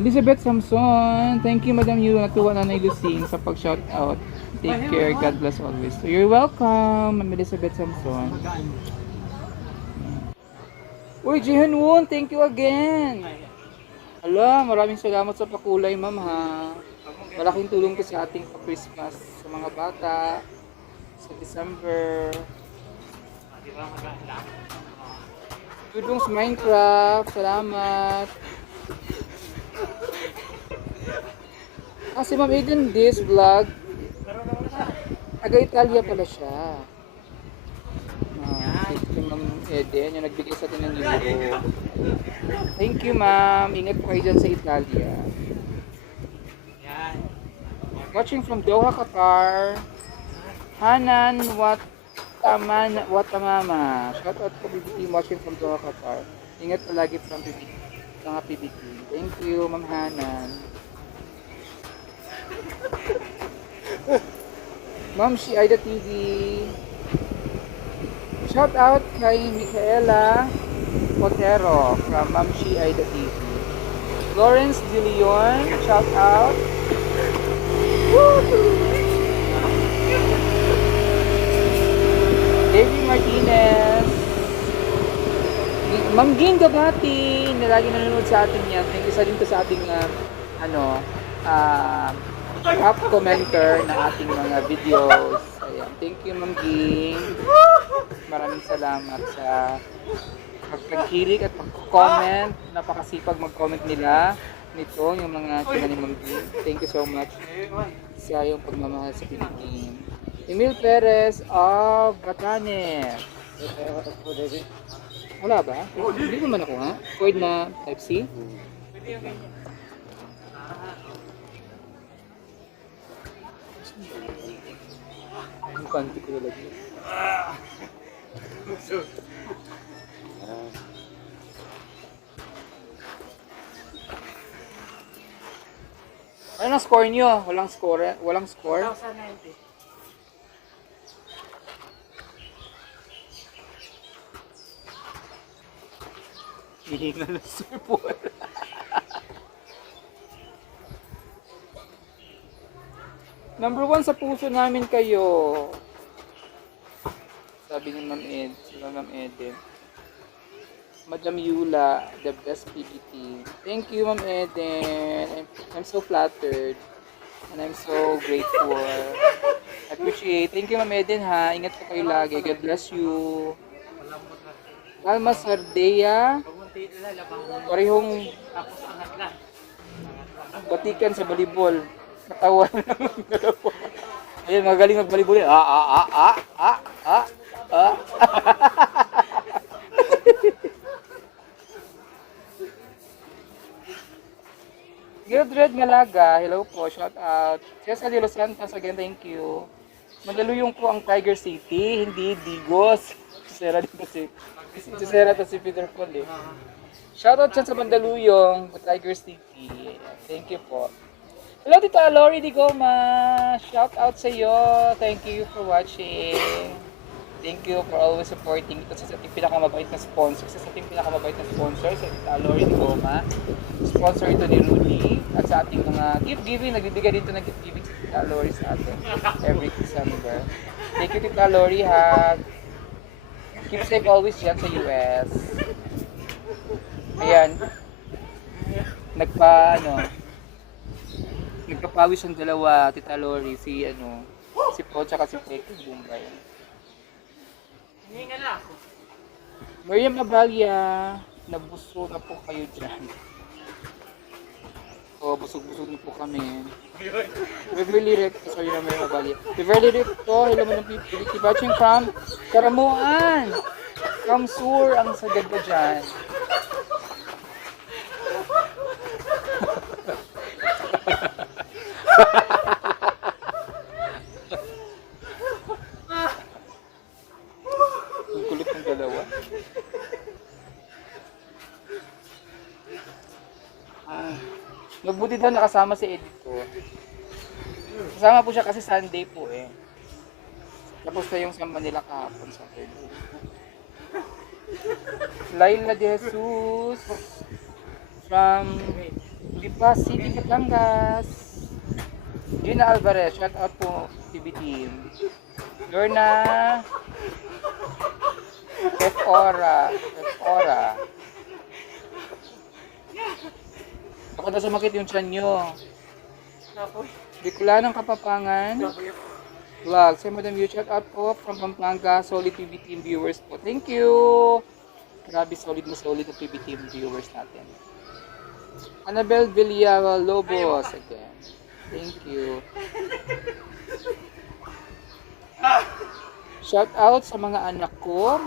Elizabeth Samson, thank you Madam Yu, natuwa na Lucing sa pag-shout out. Take care, God bless always. So you're welcome, Ma'am Elizabeth Samson. Uy, Jihan Woon, thank you again. Hala, maraming salamat sa pakulay, ma'am ha. Malaking tulong to sa ating pa-Christmas sa mga bata sa December. Tudong's Minecraft, salamat. Si Ma'am Eden this vlog, taga-Italia pala siya. Si Ma'am Eden, yung nagbigay sa atin ng libro. Thank you ma'am, ingat po kayo dyan sa Italia. Watching from Doha, Qatar, Hanan Watamama. Shout out to PBT watching from Doha, Qatar. Ingat palagi from PBT. Mga PBT. Thank you Ma'am Hanan. Ma'am Shi Aida TV. Shout out kay Micaela Otero from Ma'am Shi Aida TV. Lawrence De Leon, shout out. Davey Martinez. Ma'am Ging Gabati, na lagi nanonood sa atin yan. Thank you sa din to sa ating top commenter ng ating mga videos. Ayan. Thank you Ma'am Ging. Maraming salamat sa pagkikilig at pag-comment. Napakasipag mag-comment nila nito, yung mga channel ni Ma'am Ging. Thank you so much sa yung pagmamahal sa Pilipinas. Emil Perez of Batanes. Wala ba? Hindi mo man ako ha? Cord na type C? Ang panty ko lagi. Ano ang score nyo? Walang score? Walang score? 1,090. Hihinga na supor. Number 1 sa puso namin kayo. Sabi ni Ma'am Ed, sila Ma'am Eden. Madam Yula, the best PBT. Thank you, Ma'am Eden. I'm so flattered. And I'm so grateful. I appreciate. Thank you, Ma'am Eden, ha. Ingat po kayo lagi. God bless you. Alma Sardea. Parehong batikan sa volleyball. Katawan lang. Ayun, magaling mag-volleyball. Gildred Malaga, hello po, shout out. Cesar de Los Santos, again, thank you. Mandaluyong po ang Tiger City, hindi Digos. Sisera dito Sisera to si Peter Paul eh. Shout out dyan sa Mandaluyong, Tiger City. Thank you po. Hello Tita Lori Di Goma, shout out sa iyo. Thank you for watching. Thank you for always supporting ito sa ating pinakamabait na sponsor. Sa ating pinakamabait na sponsor, sa Tita Lori Di Goma. Sponsor ito ni Rudy. At sa ating mga gift giving, nagbibigay dito ng gift giving si Tita Lori sa atin every December. Thank you Tita Lori ha. Keep safe always dyan sa US. Ayan. Nagpapawis ang dalawa, Tita Lori, si Po tsaka si Peki Bumbay. Hihinga na ako. Miriam Abalia, nabuso na po kayo dyan. So, busog-busog na po kami. Beverly Recto, sorry na Miriam Abalia. Beverly Recto, hello mo ng PBT watching from Karamuan. From Sur, ang sagad ko dyan. Ang kulit ng dalawa. Magbuti daw nakasama si Edith ko. Kasama po siya kasi Sunday po eh. Tapos na yung sa Manila kahapon sa Saturday. Laila De Jesus from Lipa City, Batangas. Gina Alvarez, shout out po TV team. Lorna F. Ora. Baka na sumakit yung tiyan nyo. Bicolanang Kapapangan. Vlog. Say Madam View, shout out po from Pampanga. Solid PB team viewers po. Thank you. Grabe, solid na PB team viewers natin. Annabel Villalobos again. Thank you. Shout out sa mga anak ko.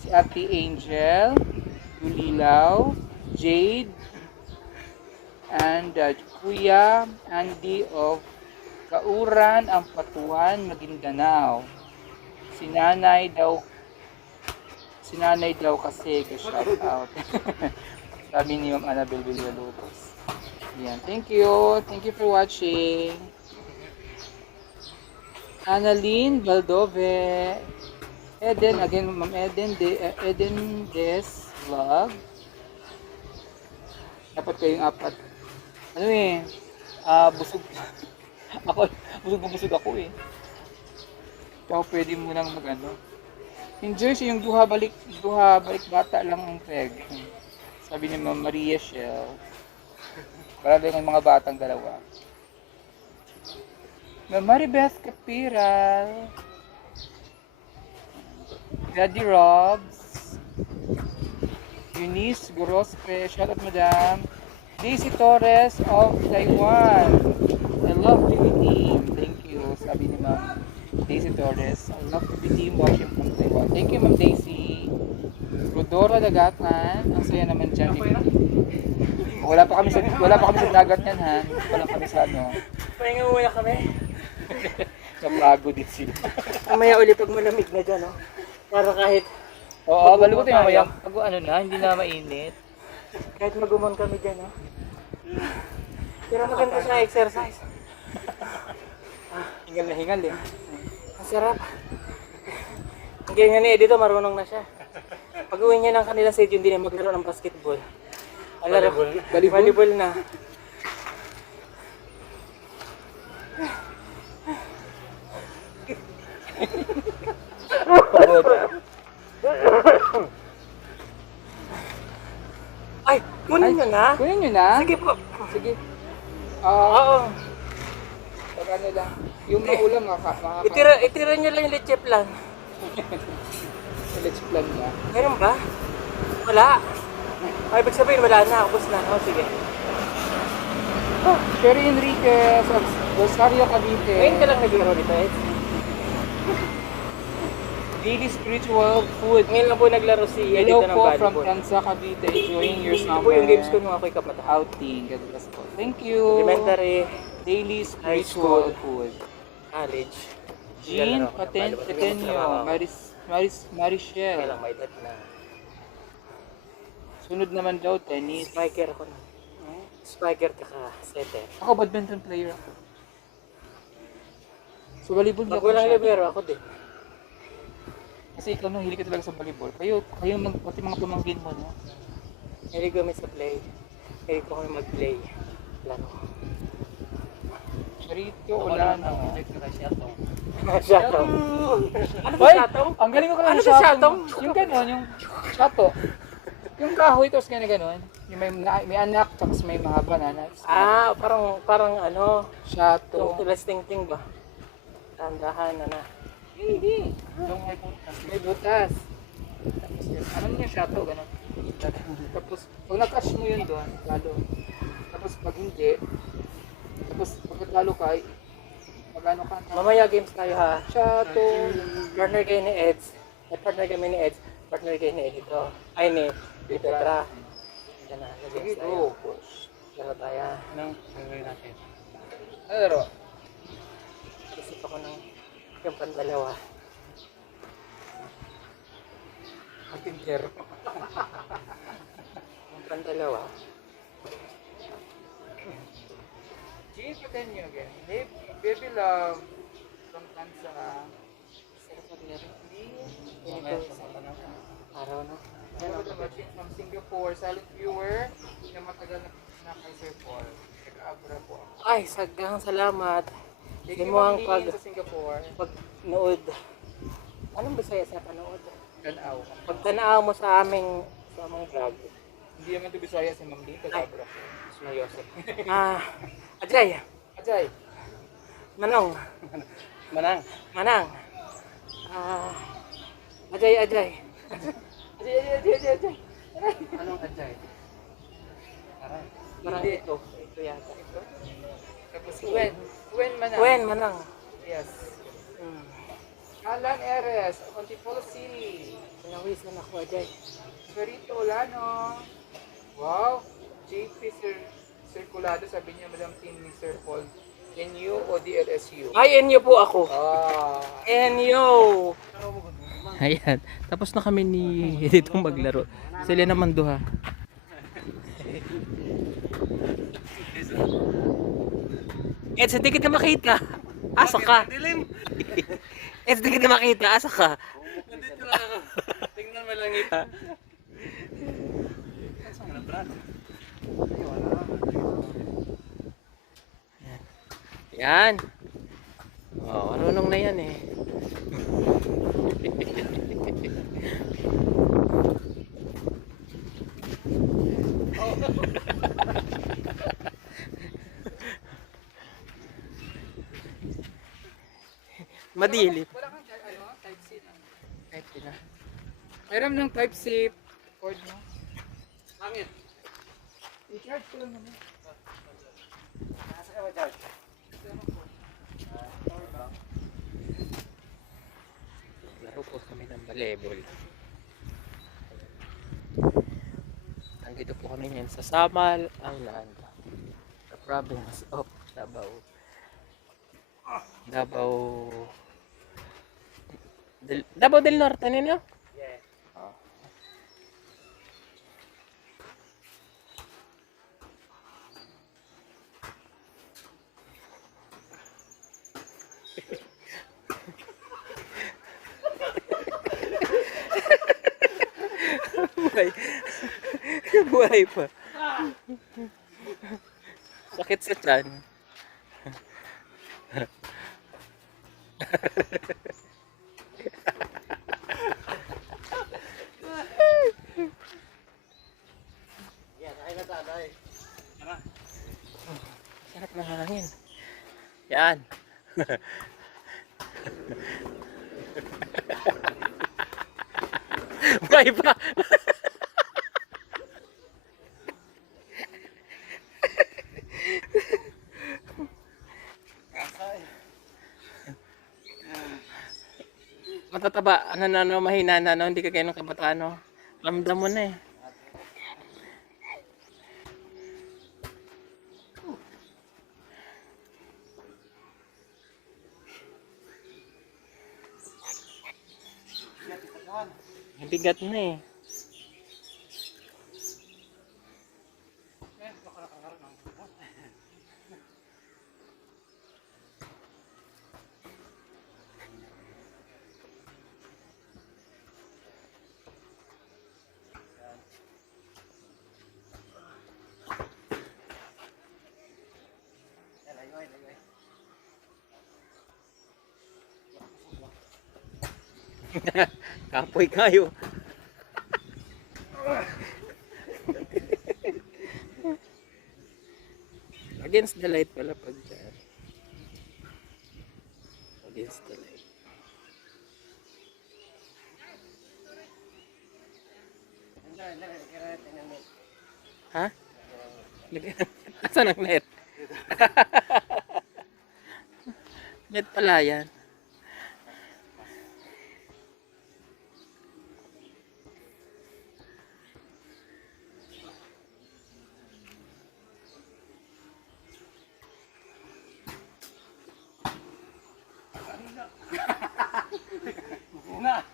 Si Ate Angel, Yulilaw, Jade, and Kuya Andy of Kauran, Ampatuan, Maguindanao. Si nanay daw kasi, shout out. Sabi ni Ma'am Annabel Villalobos. Yan, thank you. Thank you for watching. Annalyn Valdove. Eden, again, Ma'am Eden Des Vlog. Dapat kayong apat. Ano busog. busog ako eh. Ikaw pwede mo nang mag-ano. Yung jersey, yung duha balik bata lang ang peg. Sabi ni Ma'am Maria Shell. Para lang yung mga batang dalawa. Ma'am Maribeth Capiral. Daddy Robs. Eunice Gorospe. Shout out Madam. Daisy Torres of Taiwan. I love TV team. Thank you. Sabi ni Ma'am Daisy Torres. I love TV team watching from Taiwan. Thank you Ma'am Daisy. Rodora Dagatan. Ang saya naman dyan. Wala pa kami sa dagat yan ha. Wala kami sa ano. Pahinga muna kami. Napago din sila. Mamaya uli pag malamig na dyan, no? Para kahit... Oo, balugot yung mamaya. Pag ano na, hindi na mainit. Kahit magumon kami dyan, no? Pero maganda siya exercise. Hingal na hingal eh. Ang sarap. Ang ganyan ni Edito, marunong na siya. Pag uwi niya ng kanilang stadium din, maglaro ng basketball. Volleyball na. Ay, kunin nyo na. Kunin nyo na? Sige po. Sige. Oo. Pag ano lang. Yung maulam, Itira nyo lang yung leche plan. Let's plan na. Meron ba? Wala. Ay, ibig sabihin, wala na. Ubus na. O, sige. Sherry Enriquez of Rosario Cavite. Ngayon ka lang naglaro dito, Ed. Daily Spiritual Food. Ngayon lang po naglaro si Hello Edito ng po from volleyball. Tansa Cavite. Enjoying your Ito summer po yung games ko nung ako'y kapata. outing. God bless po. Thank you. Elementary Daily High Spiritual school. Food. college. Jean Patenyo. Marichelle. Kailang may edad na. Sunod naman daw, tennis. Spiker ako na. Spiker ka setter. Ako, badminton player ako. So, volleyball Pag ako walang masyado. libero, ako din. Kasi ikaw no, hilig ka talaga sa volleyball. Pati mga pamangkin mo, no? Hilig kami sa play. Hilig ko kami mag-play. Laro. Charito, Olano. Shuttle. Ano ba Hoy, shuttle? ang galing ko ka lang Ano sa ba shuttle? Yung gano'n, yung shato. Yung kahoy, tapos gano'n. Yung may anak, tapos may mahaba na anak. Ah, parang ano, Shato. yung tulas ting-ting ba? Tandahan na. Hindi. Yung may butas. Tapos yun. Ano yung shato, gano'n. Tapos, pag na-catch mo yun doon, lalo. Tapos pag hindi, tapos pag lalo ka, magano ka. Mamaya games tayo ha. Shato. Partner kayo ni Eds. Partner kami ni Eds. Partner kayo ni Edito. Ay ni Petra. Yan na. Sige, Games tayo. go. Laro tayo. Anong gagawin natin? Ano laro? Isip ako ng yung pandalawa. Ang tinder. Yung pandalawa. Jean Patenyo again. Baby love. From Tansa. Araw na. Hello to watching from Singapore. Silent viewer. Na matagal na na kay Sir Paul. Nag-abra po ako. Ay, sagang salamat. Thank Hindi you, mo ang Ma'am Lynn, sa Singapore. pagnood. Anong Bisaya sa panood? Tanaw. Pagtanaw mo sa aming vlog. Hindi naman ito Bisaya si Ma'am Lynn, nag-abra po. Mas Yosef. Ajay. Ajay. Manong. Manang. Manang. Ajay. Ajay. Anong Ajay? Aray. Parang Hindi. ito. Ito yata. Ito. Tapos Wen. Wen Manang. Wen, Manang. Yes. Hmm. Alan Eres, Antipolo City. Pinawisan ako, Ajay. Perito Olano. Wow. JP Circulado, sabi niya Madam Team ni Sir Paul. NU o DLSU? Ay, NU po ako. NU. Ayan, tapos na kami ni dito maglaro. Sila naman duha. Eds, hindi kita makita. Asa ka? Eds, hindi kita makita. Asa ka? Nandito lang ako. Tingnan mo lang ito. Yan. Oh, marunong na yan eh. Madili. Wala kang type C na. Type C na. Mayroon ng type C cord mo. Pangit. I-charge ko lang naman. Nasa ka ba, Charles? Laro po kami ng volleyball. Nandito po kami ngayon sa Samal Island, the province of Davao. Davao del Norte ninyo? Yeah. Oh. Buhay. Buhay pa. Sakit sa tiyan. Yan, ay na tatay. Sarap ng hangin. Yan. Buhay pa. Matataba, mahina na, hindi ka ganun kabataan, no? Ramdam mo na eh. Bigat na eh. Kapoy kayo. Against the light pala pag dyan. Against the light. Ha? Asan ang net? Net pala yan. Na.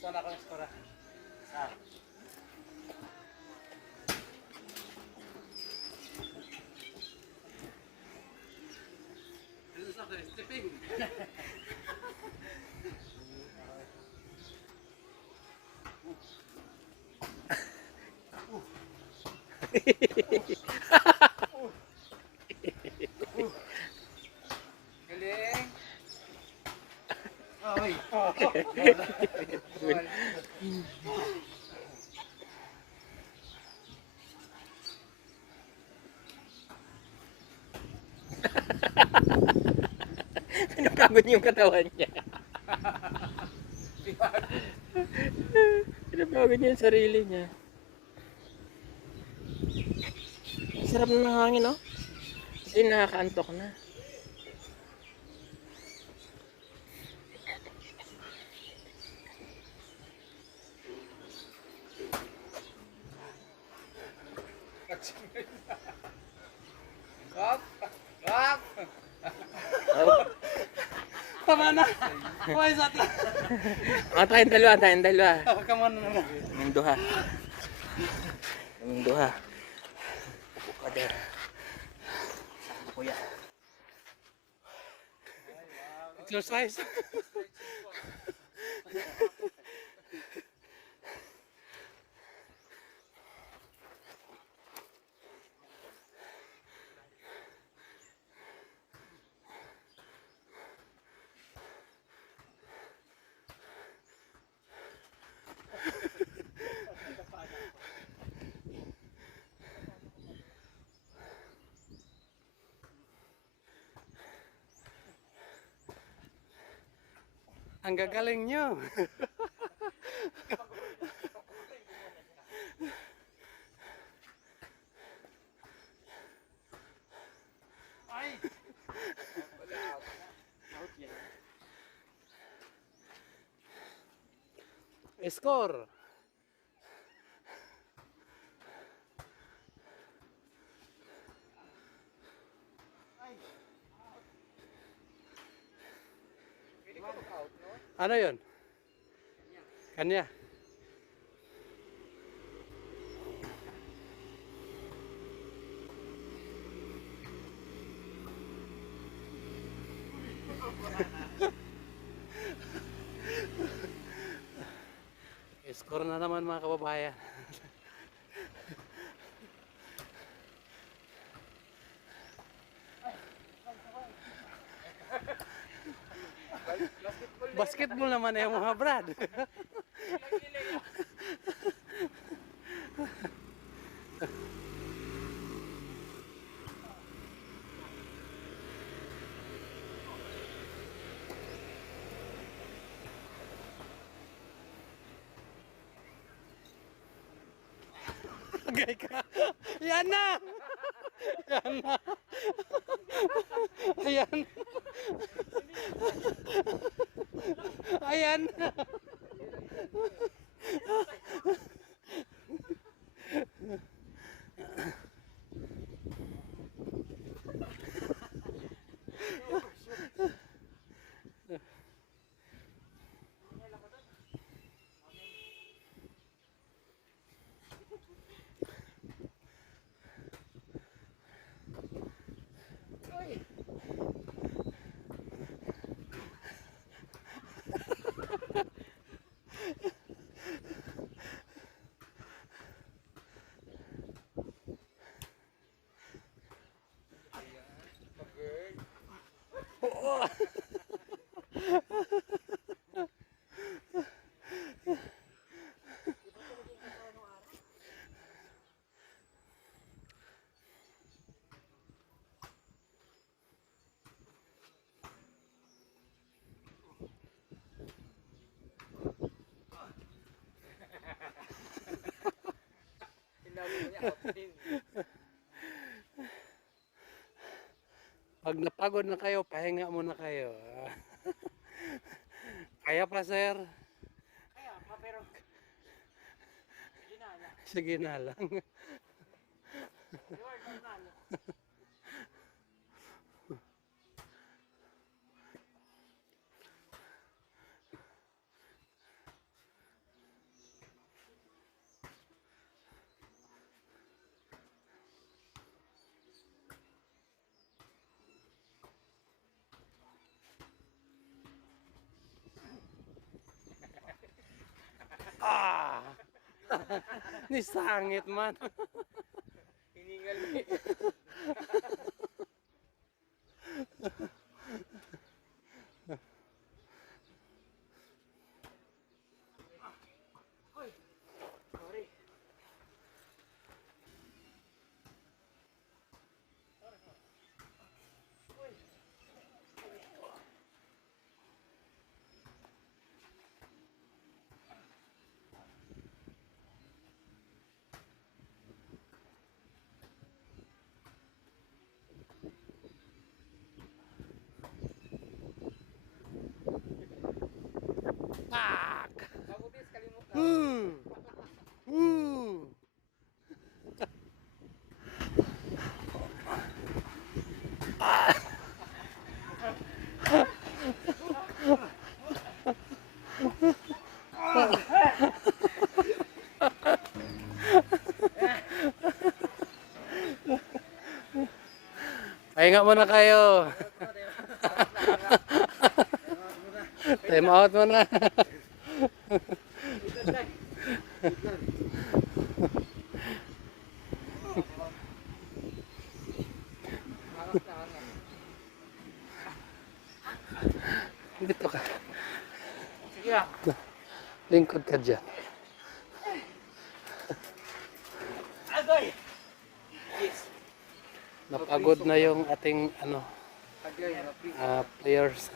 Saan ako skora? Sa. Stepping. Galing. Pinapagod yung katawan niya. Pinapagod niya yung sarili niya. Ang sarap na ng hangin, no? Hindi nakakaantok na. Wap! Wap! Tama na. Hoy, Sati. Tayong dalawa, tayong dalawa. Come on na. Kaming duha. Kaming duha. Upo ka there. Kuya. Exercise. Ang gagaling nyo. Score. Ano yun? Kanya. Score na naman mga kababayan. Basketball naman eh mga brad. Agay ka. Yan na. Yan na. Ayan. Ayan. Pag napagod na kayo, pahinga muna kayo. Kaya pa, sir? Kaya pa, pero sige na lang. Sige na lang. Reward lang na. Nisangit man. Sorry. Mabutis kalimutan. Pahinga muna kayo. Time out muna. Dito ka. Sige lang. Lingkod ka dyan. Agoy! Yes. Napagod na yung ating players.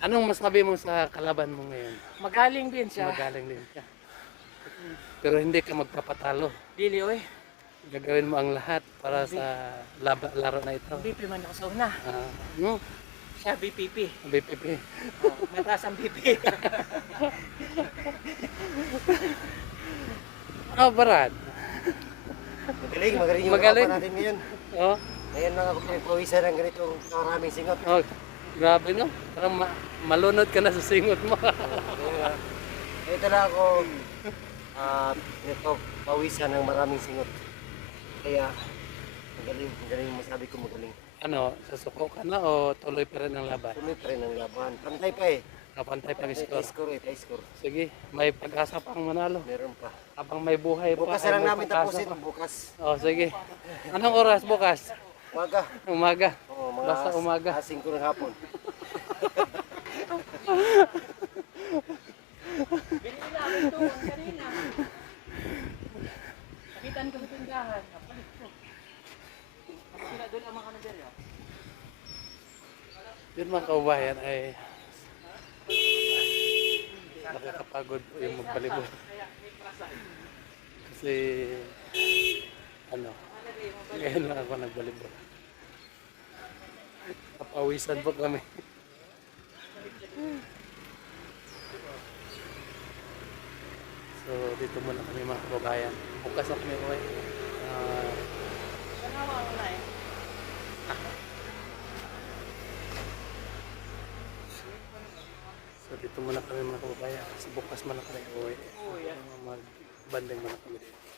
Anong masabi mo sa kalaban mo ngayon? Magaling din siya. Magaling din siya. Pero hindi ka magpapatalo. Dili, oy. Gagawin mo ang lahat para sa laro na ito. BP man ako sa una. No? Siya BPP. BPP. Oh, mataas ang BP. Oh, Brad. Magaling yung Magaling. usapan natin ngayon. Oh, Ngayon lang ako pinagpawisan ng ganito karaming singot. oh, grabe no. Parang malunod ka na sa singot mo. Ito lang ako pinagpawisan ng maraming singot. Kaya magaling masabi ko magaling. Ano, susuko ka na o tuloy pa rin ang laban? Tuloy pa rin ang laban. Pantay pa eh. Kapantay pa ang score. Tie score. Sige, may pag-asa pang manalo. Meron pa. Habang may buhay pa. Bukas ay na lang may namin pag-asa tapusin. pa. Bukas. Oh, sige. Anong oras bukas? Umaga. Umaga. Oo, mga Basta umaga. 5 ng hapon. Binili namin ito kanina. Kapitan ko sa tindahan. Kapalit ko. Ako sila doon ang mga kanaderya. Yun mga kaubayan ay nakakapagod po yung magbalibol. Kasi ngayon lang ako nagbalibol. Kapawisan po kami. So dito muna kami mga kababayan. Bukas na kami uwi. So dito muna kami mga kababayan. Kasi bukas man na kami uwi. Magbanding man na kami dito.